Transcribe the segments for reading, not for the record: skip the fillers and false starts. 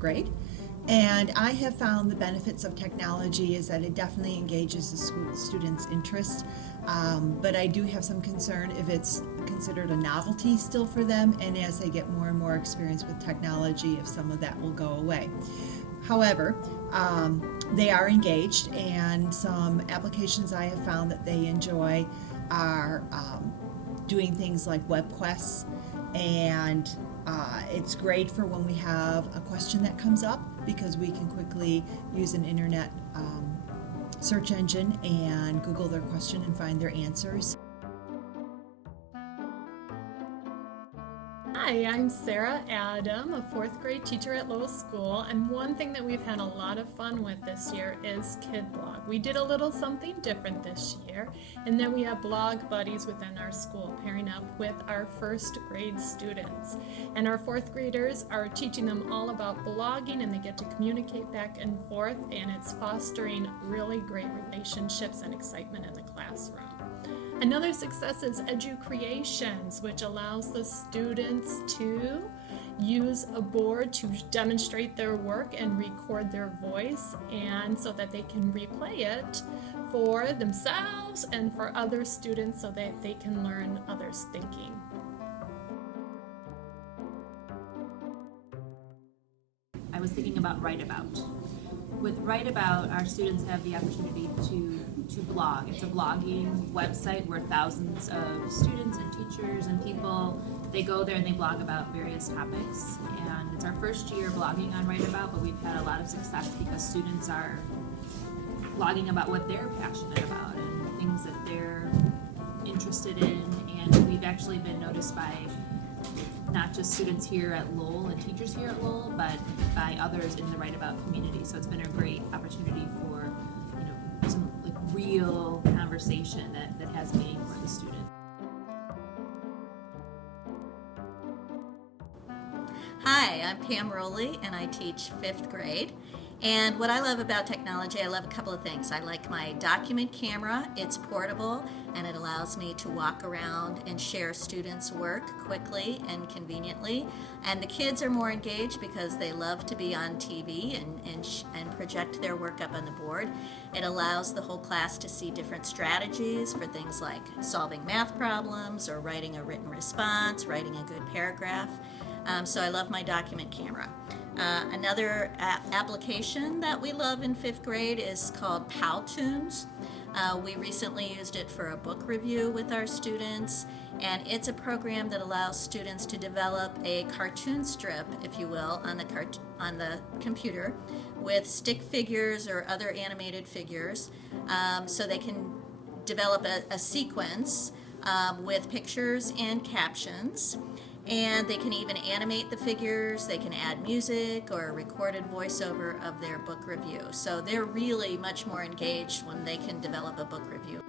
grade. And I have found the benefits of technology is that it definitely engages the students' interest. But I do have some concern if it's considered a novelty still for them, and as they get more and more experience with technology, if some of that will go away. However, they are engaged, and some applications I have found that they enjoy are doing things like web quests, and it's great for when we have a question that comes up, because we can quickly use an internet search engine and Google their question and find their answers. Hi, I'm Sarah Adam, a fourth grade teacher at Lowell School, and one thing that we've had a lot of fun with this year is KidBlog. We did a little something different this year, and then we have blog buddies within our school pairing up with our first grade students. And our fourth graders are teaching them all about blogging, and they get to communicate back and forth, and it's fostering really great relationships and excitement in the classroom. Another success is EduCreations, which allows the students to use a board to demonstrate their work and record their voice, and so that they can replay it for themselves and for other students so that they can learn others' thinking. I was thinking about Write About. With Write About, our students have the opportunity to blog. It's a blogging website where thousands of students and teachers and people, they go there and they blog about various topics. And it's our first year blogging on Write About, but we've had a lot of success because students are blogging about what they're passionate about and things that they're interested in. And we've actually been noticed by not just students here at Lowell and teachers here at Lowell, but by others in the Write About community. So it's been a great opportunity for, some like real conversation that has meaning for the student. Hi, I'm Pam Rowley, and I teach 5th grade. And what I love about technology, I love a couple of things. I like my document camera. It's portable, and it allows me to walk around and share students' work quickly and conveniently. And the kids are more engaged because they love to be on TV and project their work up on the board. It allows the whole class to see different strategies for things like solving math problems or writing a written response, writing a good paragraph. So I love my document camera. Another application that we love in 5th grade is called Powtoons. We recently used it for a book review with our students, and it's a program that allows students to develop a cartoon strip, if you will, on the computer with stick figures or other animated figures, so they can develop a sequence with pictures and captions. And they can even animate the figures, they can add music or a recorded voiceover of their book review. So they're really much more engaged when they can develop a book review.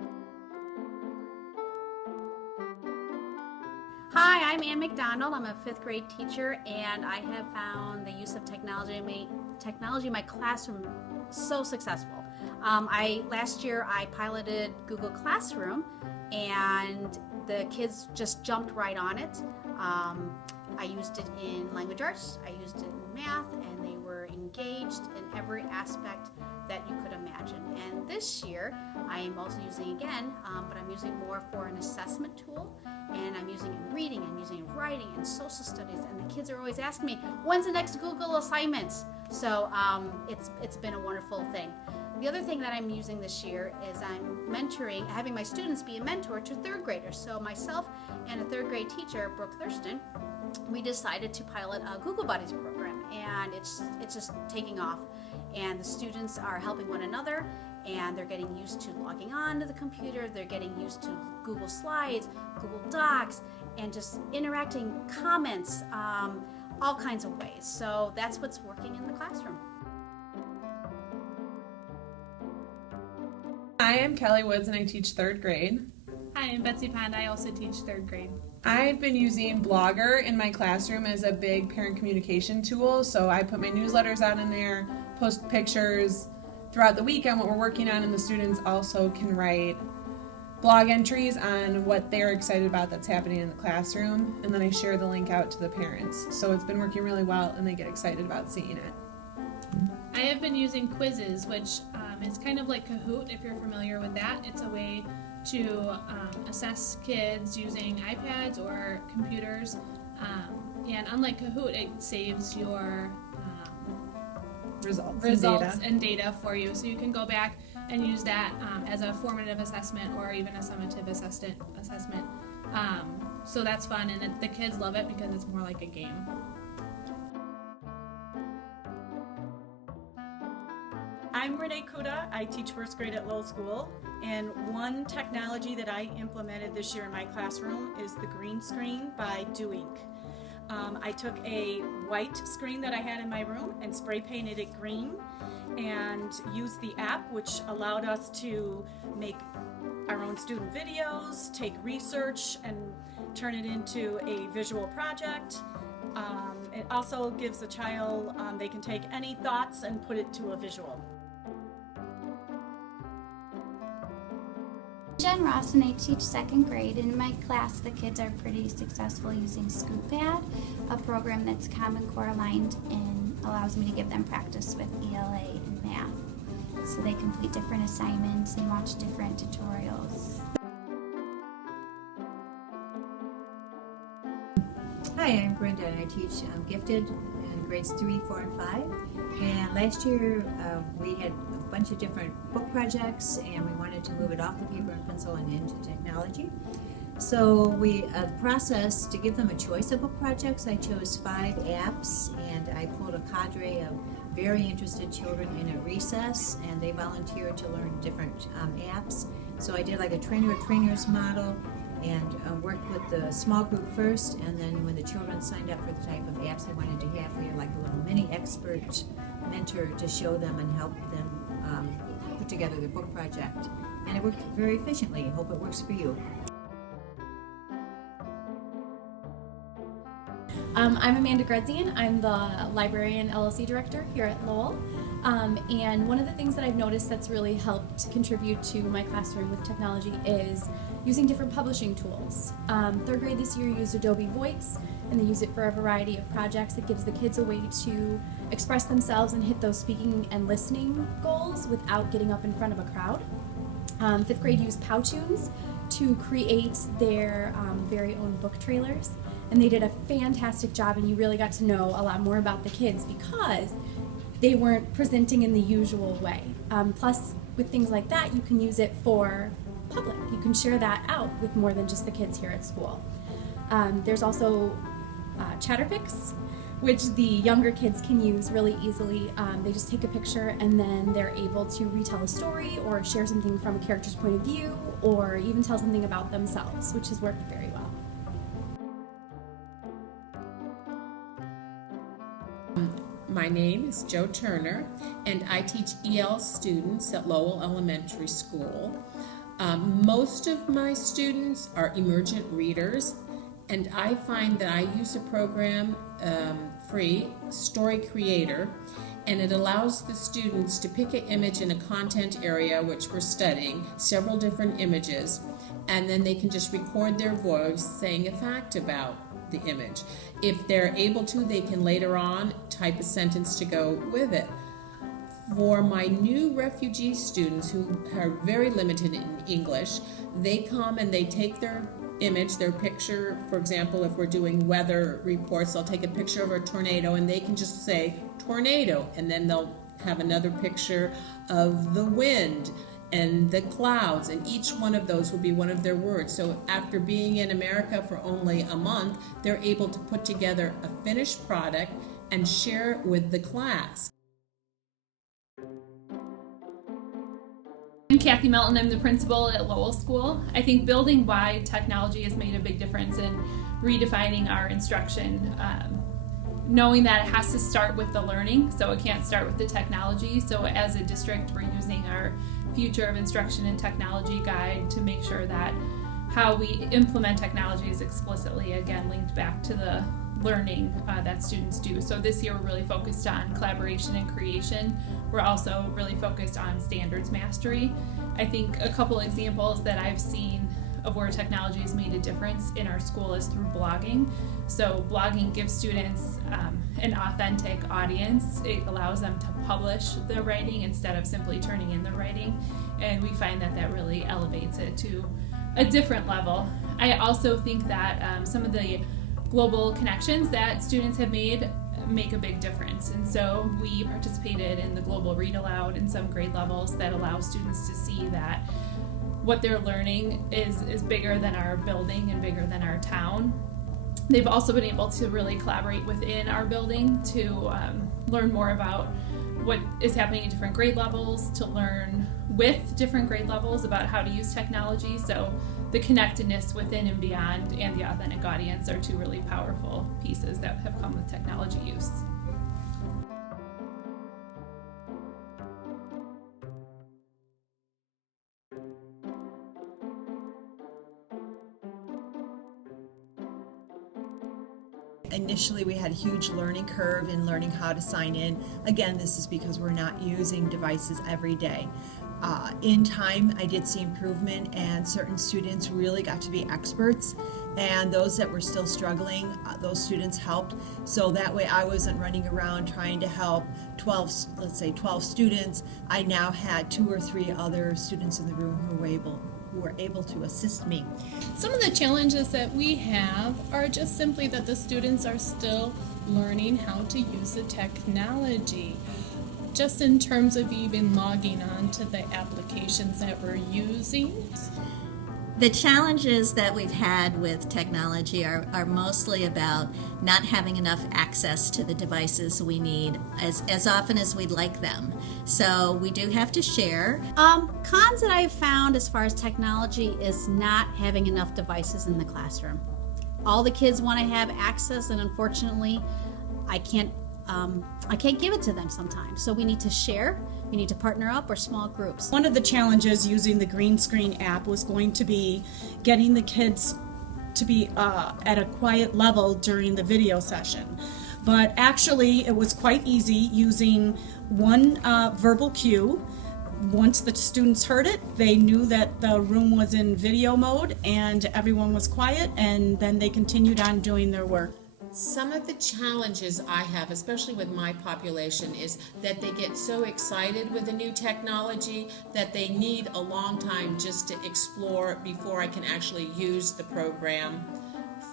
Hi, I'm Ann McDonald. I'm a 5th grade teacher, and I have found the use of technology in my classroom so successful. Last year I piloted Google Classroom, and the kids just jumped right on it. I used it in language arts, I used it in math, and they were engaged in every aspect that you could imagine. And this year, I am also using again, but I'm using more for an assessment tool, and I'm using it in reading, I'm using it in writing, and social studies, and the kids are always asking me, when's the next Google assignments? So it's been a wonderful thing. The other thing that I'm using this year is I'm mentoring, having my students be a mentor to 3rd graders. So myself and a 3rd grade teacher, Brooke Thurston, we decided to pilot a Google Buddies program, and it's just taking off. And the students are helping one another, and they're getting used to logging on to the computer, they're getting used to Google Slides, Google Docs, and just interacting, comments, all kinds of ways. So that's what's working in the classroom. Hi, I'm Kelly Woods and I teach 3rd grade. Hi, I'm Betsy Pond. I also teach 3rd grade. I've been using Blogger in my classroom as a big parent communication tool, so I put my newsletters out in there, post pictures throughout the week on what we're working on, and the students also can write blog entries on what they're excited about that's happening in the classroom, and then I share the link out to the parents. So it's been working really well and they get excited about seeing it. I have been using quizzes, which is kind of like Kahoot, if you're familiar with that. It's a way to assess kids using iPads or computers. And unlike Kahoot, it saves your results and data for you. So you can go back and use that as a formative assessment or even a summative assessment. So that's fun, and the kids love it because it's more like a game. I'm Renee Kuda. I teach first grade at Lowell School, and one technology that I implemented this year in my classroom is the green screen by Do Ink. I took a white screen that I had in my room and spray painted it green and used the app, which allowed us to make our own student videos, take research and turn it into a visual project. It also gives the child, they can take any thoughts and put it to a visual. Jen Ross, and I teach second grade. In my class, the kids are pretty successful using ScoopPad, a program that's Common Core aligned and allows me to give them practice with ELA and math. So they complete different assignments and watch different tutorials. Hi, I'm Brenda, and I teach Gifted in grades 3, 4, and 5. And last year we had a bunch of different book projects, and we wanted to move it off the paper and pencil and into technology. So we process to give them a choice of book projects. I chose 5 apps, and I pulled a cadre of very interested children in a recess, and they volunteered to learn different apps. So I did like a trainer-trainers model, and worked with the small group first, and then when the children signed up for the type of apps they wanted to have, we had like a little mini expert mentor to show them and help them put together their book project. And it worked very efficiently. I hope it works for you. I'm Amanda Gredzian. I'm the Librarian LLC Director here at Lowell. And one of the things that I've noticed that's really helped contribute to my classroom with technology is using different publishing tools. Third grade this year used Adobe Voice, and they use it for a variety of projects. It gives the kids a way to express themselves and hit those speaking and listening goals without getting up in front of a crowd. Fifth grade used Powtoons to create their very own book trailers, and they did a fantastic job, and you really got to know a lot more about the kids because they weren't presenting in the usual way. Plus, with things like that, you can use it for public. You can share that out with more than just the kids here at school. There's also Chatterpix, which the younger kids can use really easily. They just take a picture and then they're able to retell a story or share something from a character's point of view or even tell something about themselves, which has worked very well. My name is Jo Turner, and I teach EL students at Lowell Elementary School. Most of my students are emergent readers, and I find that I use a program, free, Story Creator, and it allows the students to pick an image in a content area which we're studying, several different images, and then they can just record their voice saying a fact about the image. If they're able to, they can later on type a sentence to go with it. For my new refugee students who are very limited in English, they come and they take their image, their picture. For example, if we're doing weather reports, they'll take a picture of a tornado and they can just say tornado, and then they'll have another picture of the wind and the clouds, and each one of those will be one of their words. So after being in America for only a month, they're able to put together a finished product and share it with the class. I'm Kathy Melton. I'm the principal at Lowell School. I think building-wide technology has made a big difference in redefining our instruction. Knowing that it has to start with the learning, so it can't start with the technology. So as a district, we're using our Future of Instruction and Technology guide to make sure that how we implement technology is explicitly, again, linked back to the learning that students do. So this year we're really focused on collaboration and creation. We're also really focused on standards mastery. I think a couple examples that I've seen of where technology has made a difference in our school is through blogging. So blogging gives students an authentic audience. It allows them to publish their writing instead of simply turning in the writing, and we find that that really elevates it to a different level. I also think that some of the global connections that students have made make a big difference, and so we participated in the Global Read Aloud in some grade levels that allow students to see that what they're learning is bigger than our building and bigger than our town. They've also been able to really collaborate within our building to learn more about what is happening in different grade levels, to learn with different grade levels about how to use technology. So the connectedness within and beyond and the authentic audience are two really powerful pieces that have come with technology use. Initially, we had a huge learning curve in learning how to sign in. Again, this is because we're not using devices every day. In time, I did see improvement, and certain students really got to be experts, and those that were still struggling, those students helped. So that way I wasn't running around trying to help 12 students. I now had 2 or 3 other students in the room who were able to assist me. Some of the challenges that we have are just simply that the students are still learning how to use the technology. Just in terms of even logging on to the applications that we're using. The challenges that we've had with technology are mostly about not having enough access to the devices we need as often as we'd like them. So we do have to share. Cons that I've found as far as technology is not having enough devices in the classroom. All the kids want to have access, and unfortunately, I can't give it to them sometimes. So we need to share, we need to partner up, or small groups. One of the challenges using the green screen app was going to be getting the kids to be at a quiet level during the video session. But actually, it was quite easy using one verbal cue. Once the students heard it, they knew that the room was in video mode and everyone was quiet, and then they continued on doing their work. Some of the challenges I have, especially with my population, is that they get so excited with the new technology that they need a long time just to explore before I can actually use the program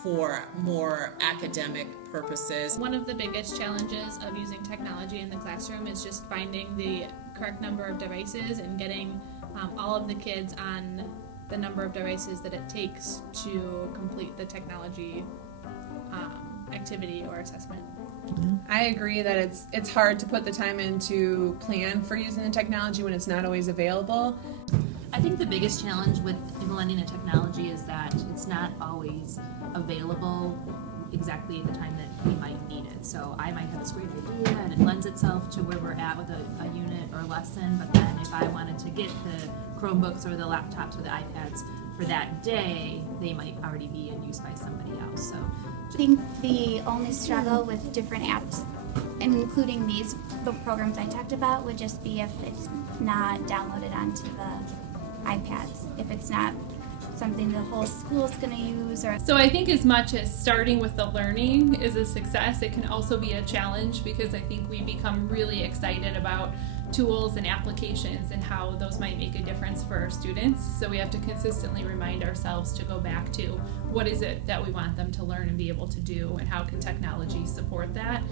for more academic purposes. One of the biggest challenges of using technology in the classroom is just finding the correct number of devices and getting all of the kids on the number of devices that it takes to complete the technology activity or assessment. I agree that it's hard to put the time in to plan for using the technology when it's not always available. I think the biggest challenge with implementing a technology is that it's not always available exactly at the time that we might need it. So I might have this great idea and it lends itself to where we're at with a unit or lesson, but then if I wanted to get the Chromebooks or the laptops or the iPads for that day, they might already be in use by somebody else. So I think the only struggle with different apps, including the programs I talked about, would just be if it's not downloaded onto the iPads. If it's not something the whole school's going to use. So I think as much as starting with the learning is a success, it can also be a challenge, because I think we become really excited about tools and applications and how those might make a difference for our students. So we have to consistently remind ourselves to go back to what is it that we want them to learn and be able to do, and how can technology support that.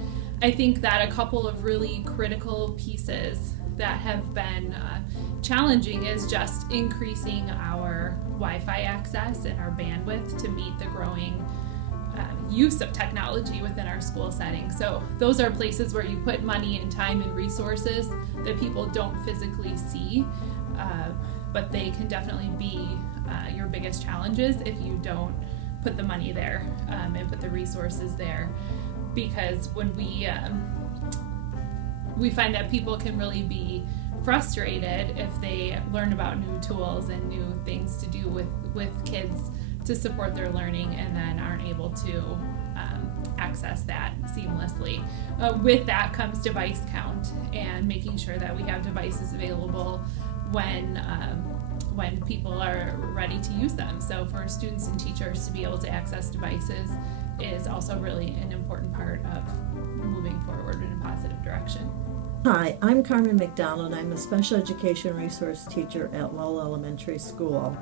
I think that a couple of really critical pieces that have been challenging is just increasing our Wi-Fi access and our bandwidth to meet the growing use of technology within our school setting. So those are places where you put money and time and resources that people don't physically see, but they can definitely be your biggest challenges if you don't put the money there and put the resources there. Because when we find that people can really be frustrated if they learn about new tools and new things to do with kids to support their learning, and then aren't able to access that seamlessly. With that comes device count and making sure that we have devices available when when people are ready to use them. So for students and teachers to be able to access devices is also really an important part of moving forward in a positive direction. Hi, I'm Carmen McDonald. I'm a special education resource teacher at Lowell Elementary School.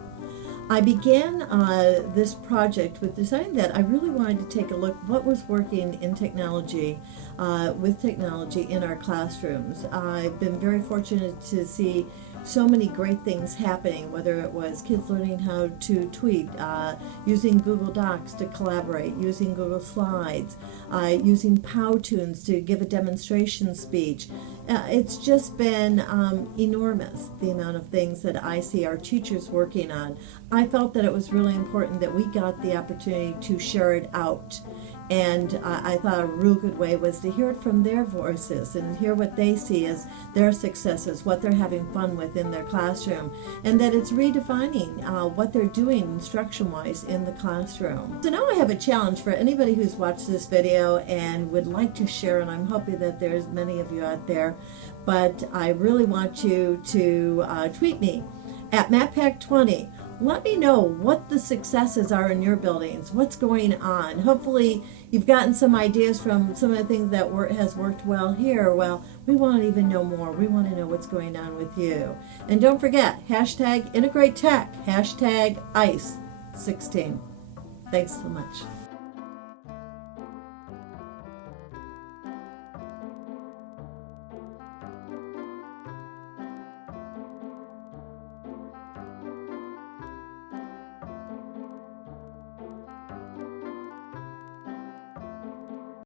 I began this project with deciding that I really wanted to take a look what was working in technology, with technology in our classrooms. I've been very fortunate to see so many great things happening, whether it was kids learning how to tweet, using Google Docs to collaborate, using Google Slides, using Powtoons to give a demonstration speech. It's just been enormous, the amount of things that I see our teachers working on. I felt that it was really important that we got the opportunity to share it out. And I thought a real good way was to hear it from their voices and hear what they see as their successes, what they're having fun with in their classroom, and that it's redefining what they're doing instruction-wise in the classroom. So now I have a challenge for anybody who's watched this video and would like to share, and I'm hoping that there's many of you out there, but I really want you to tweet me at MatPack20. Let me know what the successes are in your buildings, what's going on. Hopefully you've gotten some ideas from some of the things that has worked well here. Well, we want to even know more. We want to know what's going on with you. And don't forget, #IntegrateTech, #ICE16. Thanks so much.